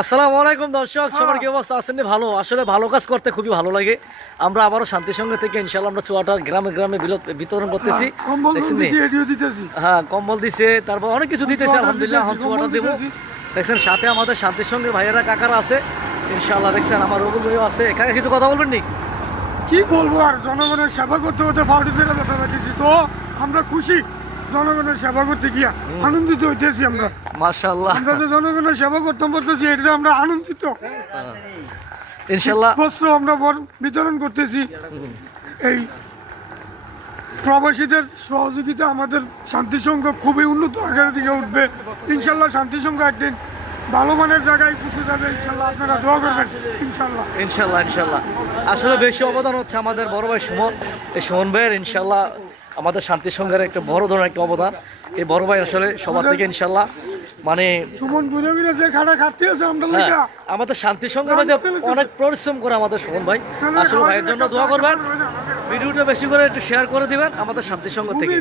আসসালামু আলাইকুম দর্শক, সবার কি অবস্থা আছেন? ভালো, আসলে ভালো কাজ করতে খুবই ভালো লাগে। আমরা আবারও শান্তি সঙ্গে থেকে ইনশাআল্লাহ আমরা চুয়াটা গ্রামে গ্রামে বিতরণ করতেছি। হ্যাঁ, কম্বল দিছে, তারপর অনেক কিছু দিতেছে আলহামদুলিল্লাহ। এখন চুয়াটা দেবো দেখছেন, সাথে আমাদের শান্তির সঙ্গে ভাইয়েরা কাকারা আছে ইনশাআল্লাহ। দেখছেন আমার রবুল ভাইও আছে। কাকা কিছু কথা বলবেন নি? কি বলবো আর, জনগণের সেবা করতে করতে ফাউডি ফেরা ব্যথা পাচ্ছি, তো আমরা খুশি। জনগণের সেবা করতে গিয়া আনন্দিত হইতেছি আমরা। মাশাআল্লাহ, আমরা তো জনগণের সেবা করতে পারতেছি, এটা আমরা আনন্দিত। ইনশাআল্লাহ বস্ত্র আমরা বিতরণ করতেছি। এই প্রবাসীদের সহযোগিতা আমাদের শান্তি সংঘ খুবই উন্নত আকারের দিকে উঠবে ইনশাল্লাহ। শান্তি সংঘ একদিন ভালো মানের জায়গায় পৌঁছে যাবে ইনশাল্লাহ। আপনারা দোয়া করবেন ইনশাল্লাহ। ইনশাল্লাহ ইনশাল্লাহ। আসলে বেশি অবদান হচ্ছে আমাদের বড় ভাই সুমন। এই সুমন ভাইয়ের ইনশাল্লাহ আমাদের শান্তি সংঘের একটা বড় ধরনের একটা অবদান। এই বড় ভাই আসলে সবার থেকে ইনশাল্লাহ মানে সুমন ঘুরে ঘুরে যে খানা খাটতে আছে আমরা আমাদের শান্তি সংঘের মাঝে অনেক পরিশ্রম করে আমাদের সুমন ভাই। আসলে ভাইয়ের জন্য দোয়া করবেন, ভিডিওটা বেশি করে একটু শেয়ার করে দিবেন আমাদের শান্তি সংঘ থেকে।